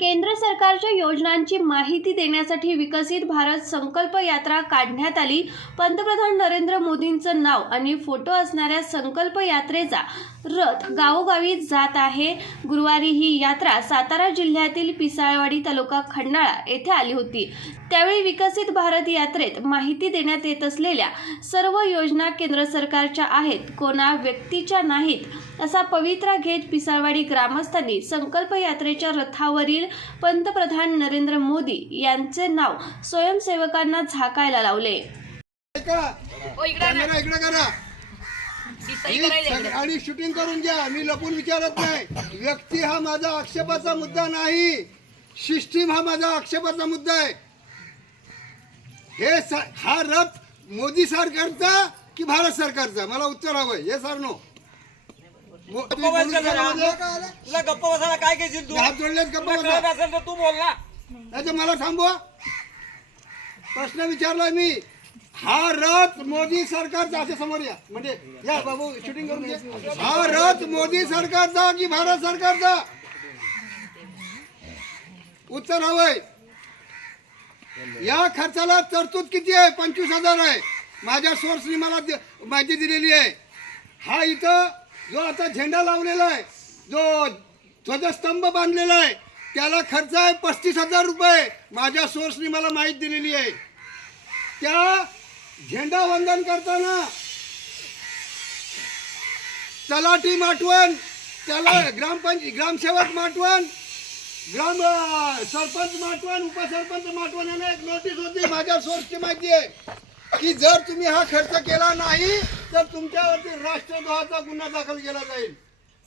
केंद्र सरकारच्या योजनांची माहिती देण्यासाठी विकसित भारत संकल्प यात्रा काढण्यात आली. पंतप्रधान नरेंद्र मोदींचं नाव आणि फोटो असणाऱ्या संकल्प यात्रेचा रथ गावोगावी जात आहे. गुरुवारी ही यात्रा सातारा जिल्ह्यातील पिसाळवाडी तालुका खंडाळा येथे आली होती. त्यावेळी विकसित भारत यात्रेत माहिती देण्यात येत असलेल्या सर्व योजना केंद्र सरकारच्या आहेत. कोणा व्यक्तीच्या नाहीत. असा पवित्रा घेत पिसाळवाडी ग्रामस्थांनी संकल्प यात्रेच्या रथावरील पंतप्रधान नरेंद्र मोदी यांचे नाव स्वयंसेवकांना झाकायला लावले. आणि. शूटिंग करून घ्या. मी लपून विचारत नाही. व्यक्ती हा माझा आक्षेपाचा मुद्दा नाही. सिस्टीम हा माझा आक्षेपाचा मुद्दा आहे. हे स- हा रथ मोदी सरकारचा की भारत सरकारचा? मला उत्तर हवंय. हे सर नो तुला गप्प बसायला काय घेशील तू? हात जोडलेत गप्प तुला बसा. कळत असेल तर तू बोल ना नाही मला थांबवा. प्रश्न विचारलाय मी. हा रथ मोदी सरकारचा असे समोर या. म्हणजे या बाबू शूटिंग करून घे हा रथ मोदी सरकारचा की भारत सरकारचा? उत्तर हवंय. या खर्चाला तरतूद किती आहे? पंचवीस हजार आहे. माझ्या सोर्सनी मला दे- माहिती दिलेली आहे. हा इथं जो आता झेंडा लावलेला आहे जो ध्वजस्तंभ बांधलेला आहे त्याला खर्च आहे पस्तीस हजार रुपये. माझ्या सोर्सनी मला माहिती दिलेली आहे. त्या झेंडा वंदन करताना तलाठी माटवण त्याला ग्रामपंच ग्रामसेवक माटवण ग्राम सरपंच माटवण उपसरपंच माटवण यांना एक नोटीस होती माझ्या सोर्सची माहिती आहे. की जर तुम्ही हा खर्च केला नाही तर तुमच्यावरती राष्ट्रद्रोहाचा गुन्हा दाखल केला जाईल.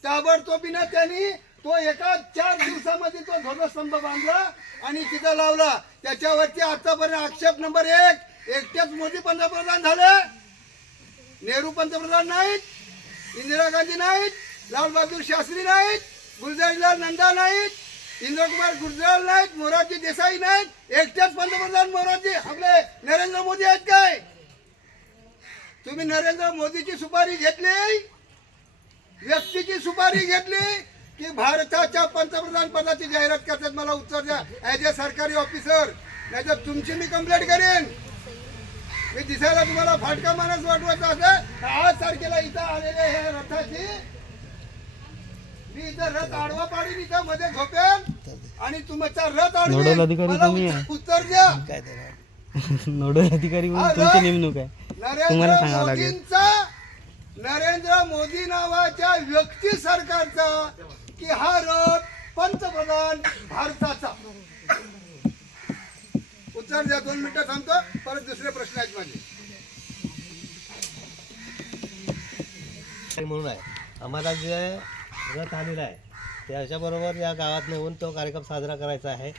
ताबडतोबीनं त्यांनी तो एका चार दिवसामध्ये तो ध्वजस्तंभ बांधला आणि तिथं लावला. त्याच्यावरती आतापर्यंत आक्षेप नंबर एक एकटेच मोदी पंतप्रधान झाले. नेहरू पंतप्रधान नाहीत इंदिरा गांधी नाहीत लालबहादूर शास्त्री नाहीत गुलजारीलाल नंदा नाहीत इंद्रकुमार गुर्जर नाहीत मोरारजी देसाई नाहीत एकटेच पंतप्रधान मोरारजी आपले नरेंद्र मोदी आहेत काय? तुम्ही नरेंद्र मोदीची सुपारी घेतली व्यक्तीची सुपारी घेतली की भारताच्या पंतप्रधान पदाची जाहिरात करतात मला उत्तर द्या. ॲज अ सरकारी ऑफिसर नाहीतर तुमची मी कंप्लेंट करेन. मी दिसायला तुम्हाला फाटका माणूस वाटवायचा असं आज तारखेला इथं आलेले हे रथाची मी इथं रथ आडवा पाडीन इथं मध्ये झोपेन. आणि तुमचा रथ नोडल अधिकारी तुम्ही उत्तर- आहे. उत्तर द्या. नोडल अधिकारी म्हणून हा, तुमची रथ नेमणूक आहे. नरेंद्र तुम्हाला सांगावं लागेल. मोदींचा नरेंद्र मोदी नावाच्या व्यक्ती सरकारचा की हा रथ पंतप्रधान भारताचा. उत्तर द्या दोन मिनिटं थांबतो. परत दुसरे प्रश्न आहेत माझे. म्हणून आहे? आम्हाला जे रथ आलेला आहे. त्याच्याबरोबर या गावात नेऊन तो कार्यक्रम साजरा करायचा आहे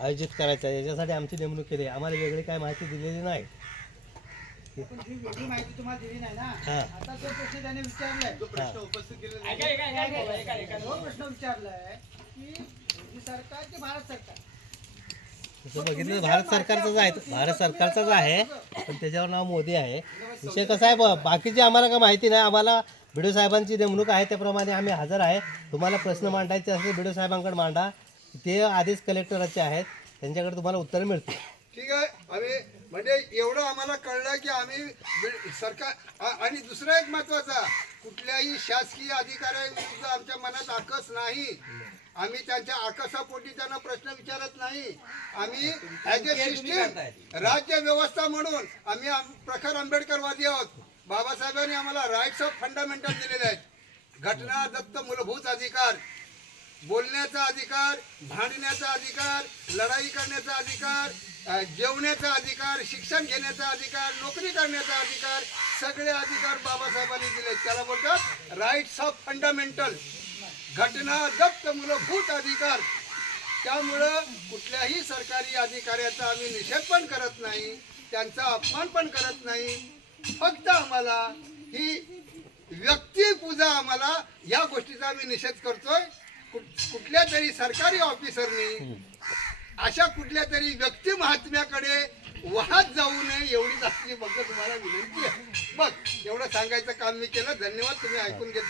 आयोजित करायचा आहे. याच्यासाठी आमची नेमणूक केली आहे. आम्हाला वेगळी काय माहिती दिलेली नाही. माहिती तुम्हाला दिली नाही ना? हां. आता जो प्रश्न त्याने विचारलाय. हां. तो प्रश्न विचारलाय की मोदी सरकार की भारत सरकार? तसं बघितलं तर भारत सरकारचाच आहे भारत सरकारचाच आहे पण त्याच्यावर नाव मोदी आहे. विषय कसा आहे? ब- बाकीची आम्हाला काय माहिती नाही. आम्हाला बिडो साहेबांची नेमणूक आहे त्याप्रमाणे आम्ही हजर आहे. तुम्हाला प्रश्न मांडायचे असतील बिडो साहेबांकडे मांडा. ते आधीच कलेक्टरचे आहेत. त्यांच्याकडे तुम्हाला उत्तर मिळतील ठीक आहे. आम्ही म्हणजे एवढं आम्हाला कळलं की आम्ही सरकार आणि दुसरं एक महत्त्वाचा कुठल्याही शासकीय अधिकाऱ्याविरुद्ध आमच्या मनात आकस नाही. आम्ही त्यांच्या आकसापोटी त्यांना प्रश्न विचारत नाही. आम्ही ऍज अ सिस्टीम राज्य व्यवस्था म्हणून आम्ही आम- प्रखर आंबेडकरवादी आहोत. बाबासाहेबांनी आम्हाला राईट्स ऑफ फंडामेंटल दिलेले आहेत. घटना दत्त मूलभूत अधिकार बोलण्याचा अधिकार भांडण्याचा अधिकार लढाई करण्याचा अधिकार जेवण्याचा अधिकार शिक्षण घेण्याचा अधिकार नोकरी करण्याचा अधिकार सगळे अधिकार बाबासाहेबांनी दिले त्याला बोलतात राईट्स ऑफ फंडामेंटल घटना दत्त मूलभूत अधिकार. त्यामुळं कुठल्याही सरकारी अधिकाऱ्याचा आम्ही निषेध पण करत नाही त्यांचा अपमान पण करत नाही फक्त आम्हाला ही व्यक्ती पूजा आम्हाला या गोष्टीचा आम्ही निषेध करतोय. कुठल्या तरी सरकारी ऑफिसरनी अशा कुठल्या तरी व्यक्ती महात्म्याकडे वाहत जाऊ नये एवढीच आपली बघ तुम्हाला विनंती आहे. बघ एवढं सांगायचं काम मी केलं. धन्यवाद तुम्ही ऐकून घेतलं.